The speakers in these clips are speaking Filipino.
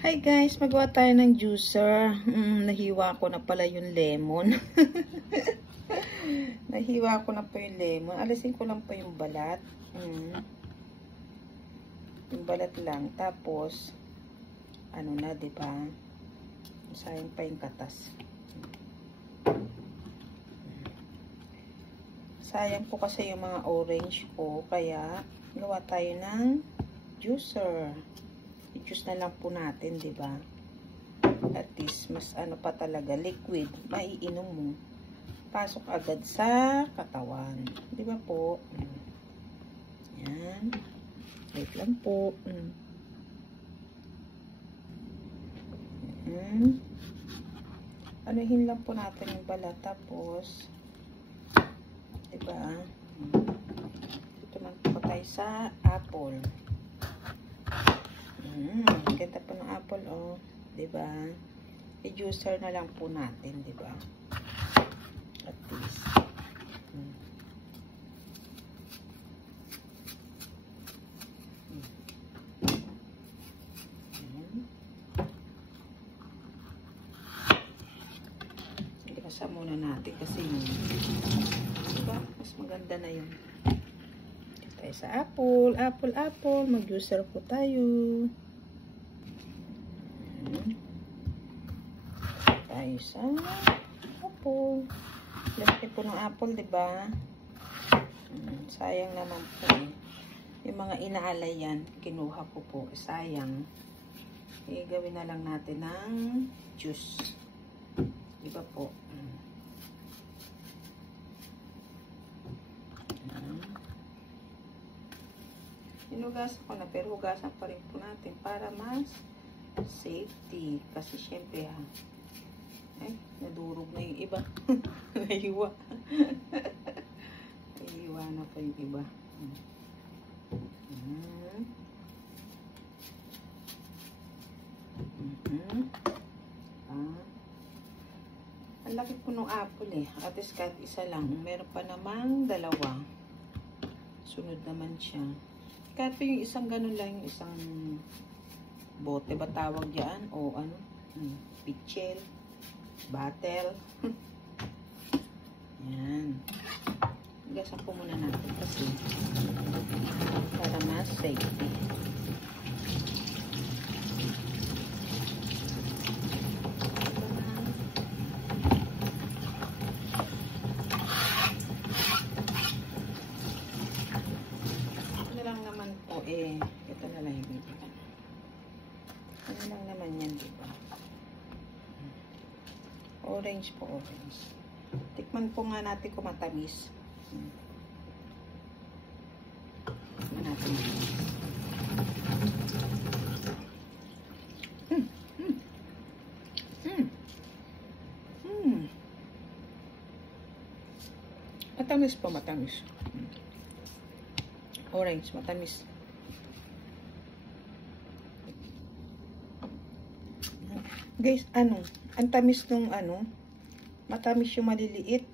Hi guys, magawa tayo ng juicer. Nahiwa ko na pala yung lemon. Nahiwa ko na pa yung lemon. Alisin ko lang pa yung balat. Yung balat lang. Tapos, ano na, diba? Sayang pa yung katas. Sayang po kasi yung mga orange ko. Kaya, gawa tayo ng juicer. I-juice na lang po natin, di ba? At least, mas ano pa talaga, liquid, maiinom mo. Pasok agad sa katawan. Di ba po? Yan. Wait lang po. Anuhin lang po natin yung balat. Tapos, di ba? Ito man po tayo sa apple. Ganda po ng apple, oh. Diba? I-juicer na lang po natin, diba? At least. Ilasa muna natin kasi yun. Diba? Mas maganda na yun. Tayo sa apple. Apple. Mag-juicer po tayo. Tayo sa apple. Lalaki po ng apple, diba? Sayang naman po eh. Yung mga inaalay yan, kinuha ko po. Sayang. Gawin na lang natin ng juice. Diba po? Hinugasan ko na, pero hugasan pa rin po natin para mas safety. Kasi syempre ay, nadurog na yung iba. Nahiwa. Nahiwa na pa yung iba. Ang laki po ng apple eh. At least kahit isa lang. Meron pa namang dalawa. Sunod naman siya. Kahit po yung isang ganun lang, yung isang bote ba tawag dyan? O ano? Pitchel. Bottle. Yan. Gasan po muna natin kasi para mas safety. Ano lang naman po eh. Ito na lang yung bibigyan. Ano lang naman yan, diba? Orange po, orange. Tikman po nga natin kung matamis. Tikman natin. Matamis po, matamis. Orange, matamis. Guys, ano? Ang tamis nung ano? Matamis yung maliliit.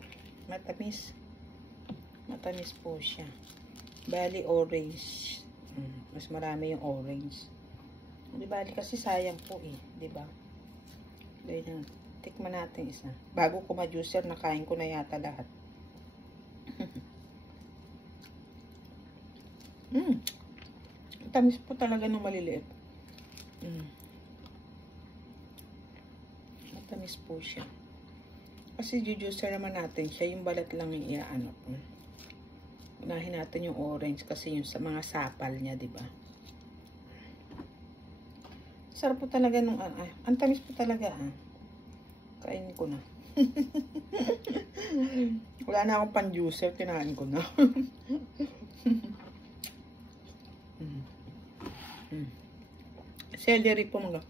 Matamis. Matamis po siya. Bali, orange. Mas marami yung orange. Di bali kasi sayang po eh. Diba? Ganyan. Tikman natin isa. Bago ko ma-juicer, nakain ko na yata lahat. Tamis po talaga nung maliliit. Matamis po siya. Kasi juicer naman natin siya. Yung balat lang yung iaano. Unahin natin yung orange kasi yung sa mga sapal niya, diba? Sarap po talaga nung ang tamis po talaga Kainin ko na. Wala na akong pan-juicer, kinain ko na. Celery po mga.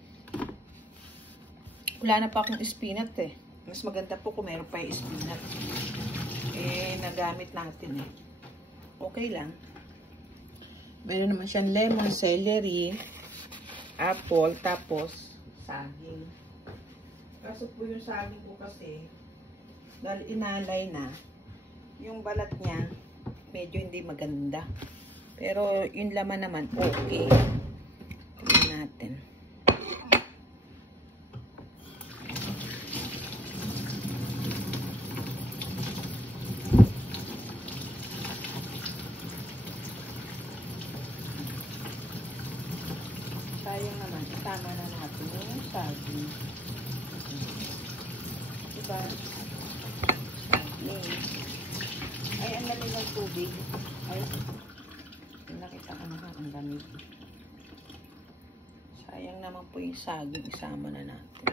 Wala na pa akong spinach eh. Mas maganda po kung meron pa yung spinach. Eh, nagamit natin eh. Okay lang. Meron naman siyang lemon, celery, apple, tapos saging. Kaso po yung saging ko kasi, dahil inalay na, yung balat niya, medyo hindi maganda. Pero yung laman naman, okay. Tingnan natin. sayang naman, isama na natin yung saging. Diba? Saging. Ay, ang lamig ng tubig. Ay, nakita ka na ang lamig. Sayang naman po yung saging, isama na natin.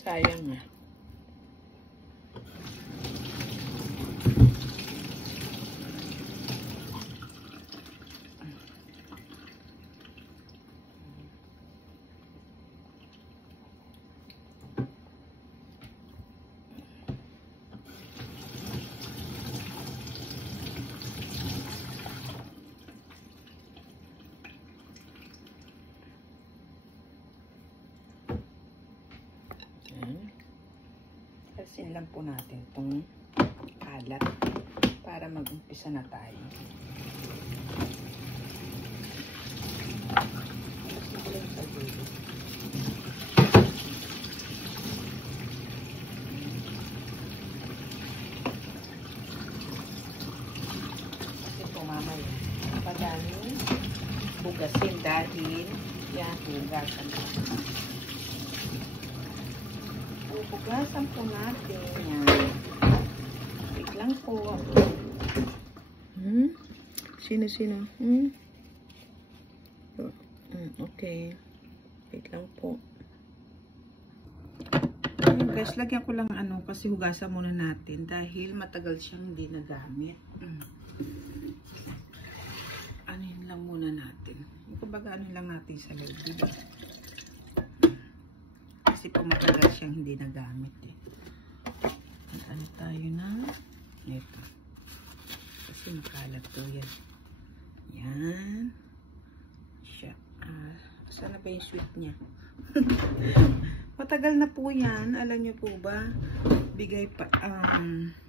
Sayang nga. Asin lang po natin itong kalat para mag-umpisa na tayo. Asin ko lang sa dulo. Kasi po mamaya padaming bugasin dahil yan, hugasan natin. Hugasan po natin. Yan. Wait lang po. Sino? Okay. Wait lang po. Guys, lagyan ko lang kasi hugasan muna natin dahil matagal siyang hindi nagamit. Anin lang muna natin. Kumbaga lang natin sa loob, diba? Kasi po matagal siyang hindi nagamit eh. Ano tayo na? Ito. Kasi makalat to yan. Yan. Siya. Saan na ba yung sweet niya? Matagal na po yan. Alam niyo po ba? Bigay pa.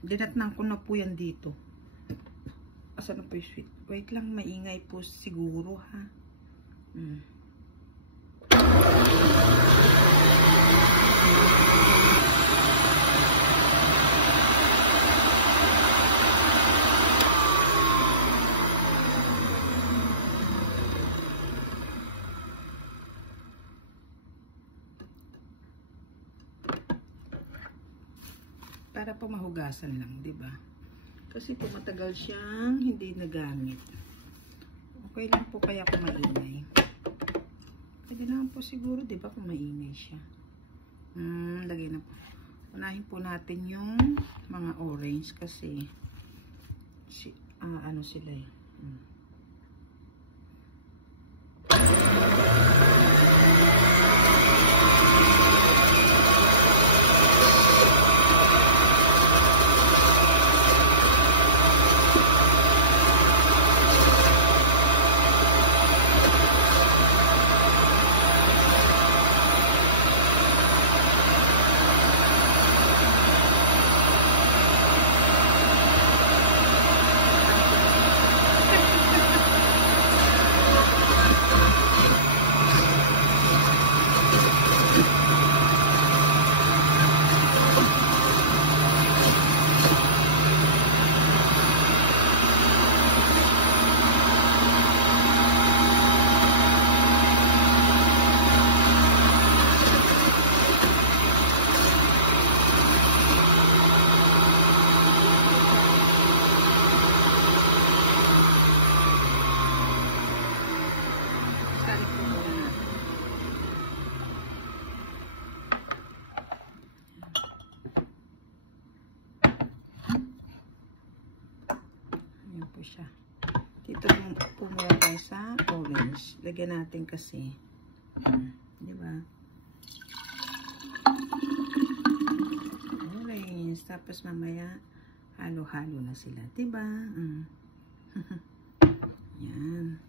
Dinatnan ko na po yan dito. Saan na po yung sweet? Wait lang. Maingay po siguro ha. Para po mahugasan lang, 'di ba? Kasi po matagal siyang hindi nagamit. Okay lang po kaya kung maingay. Pwede naman po siguro, 'di ba, kung maingay siya. Lagay na po. Unahin po natin yung mga orange kasi ano sila eh. Siya. Dito po muna tayo sa orange. Lagyan natin kasi. Di ba? Orange. Tapos mamaya halo-halo na sila. Di ba? Yan.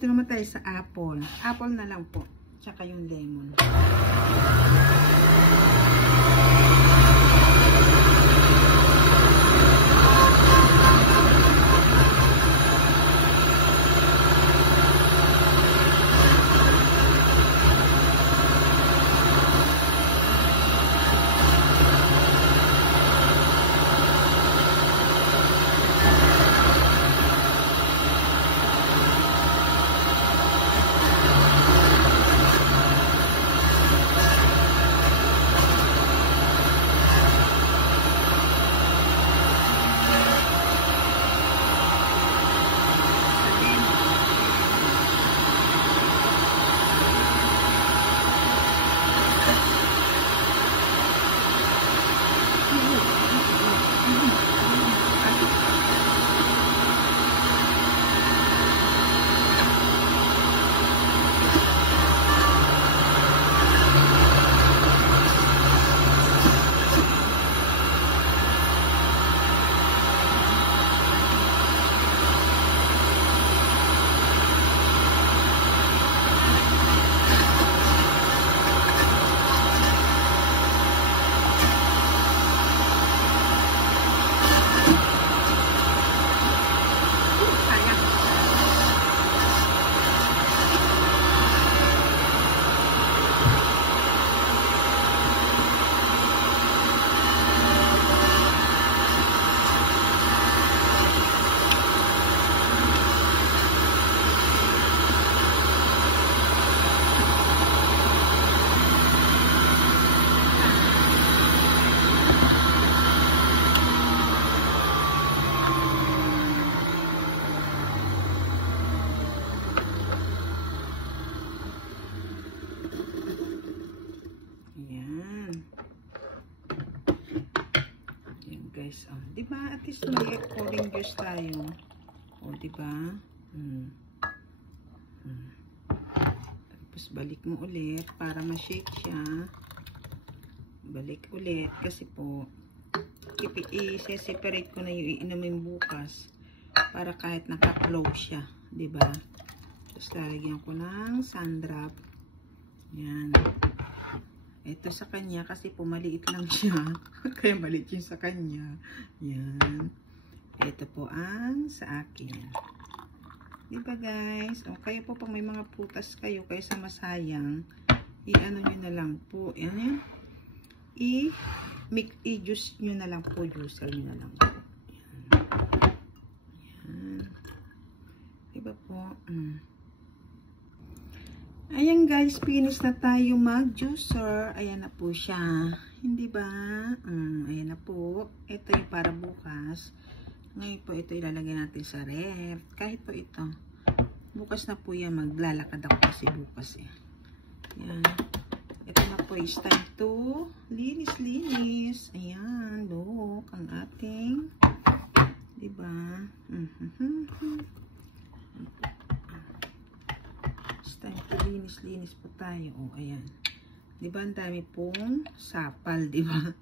Ito naman tayo sa apple. Apple na lang po. Tsaka yung lemon. Guys, oh, di ba? At least may orange juice tayo. Oh, di ba? Tapos balik mo ulit para ma-shake siya. Balik ulit kasi po i-separate ko na yung iinumin bukas para kahit naka-close siya, di ba? Tapos lalagyan ko ng sandrop. Yan. Ito sa kanya kasi po maliit lang siya. Kaya maliit yung sa kanya. Yan. Ito po ang sa akin. Diba guys? O kayo po pag may mga putas kayo sa masayang, i-ano nyo na lang po. Yan. I-juice nyo na lang po. Juicer nyo na lang po. Yan. Yan. Diba po? Ayan guys, finish na tayo mag-juicer. Ayan na po siya. Hindi ba? Ayan na po. Ito yung para bukas. Ngayon po ito ilalagay natin sa ref. Kahit po ito. Bukas na po yan. Maglalakad ako kasi bukas eh. Ayan. Ito na po is time to linis-linis. Ayan. Look ang ating. Diba? Time to linis-linis po tayo. O, ayan. Diba, ang dami pong sapal, diba?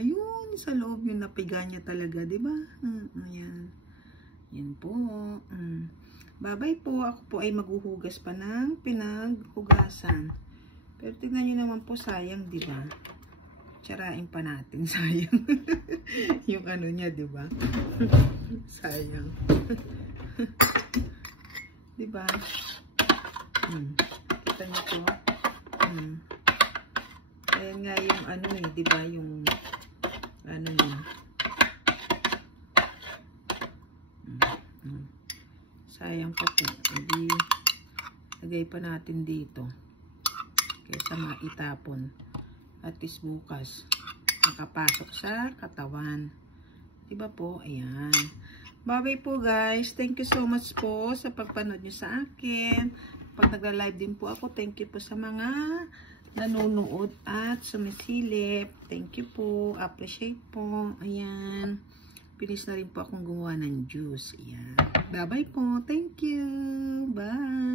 Ayun, sa loob yung napiga niya talaga, diba? Ayan. Yan po. Babay po. Ako po ay maghuhugas pa ng pinaghugasan. Pero tignan nyo naman po, sayang, diba? Tsarain pa natin, sayang. Yung ano niya, diba? Sayang. Diba? Kita nyo po. Ayan nga yung ano eh, diba yung ano niya. Sayang po po. Hindi lagay pa natin dito. Kaysa maitapon. At least bukas makapasok sa katawan. Diba po? Ayan. Bye-bye po guys. Thank you so much po sa pagpanood nyo sa akin. Pag nagla-live din po ako, thank you po sa mga nanonood at sumisilip. Thank you po. Appreciate po. Ayan. Pinis na rin po akong gumawa ng juice. Ayan. Bye-bye po. Thank you. Bye.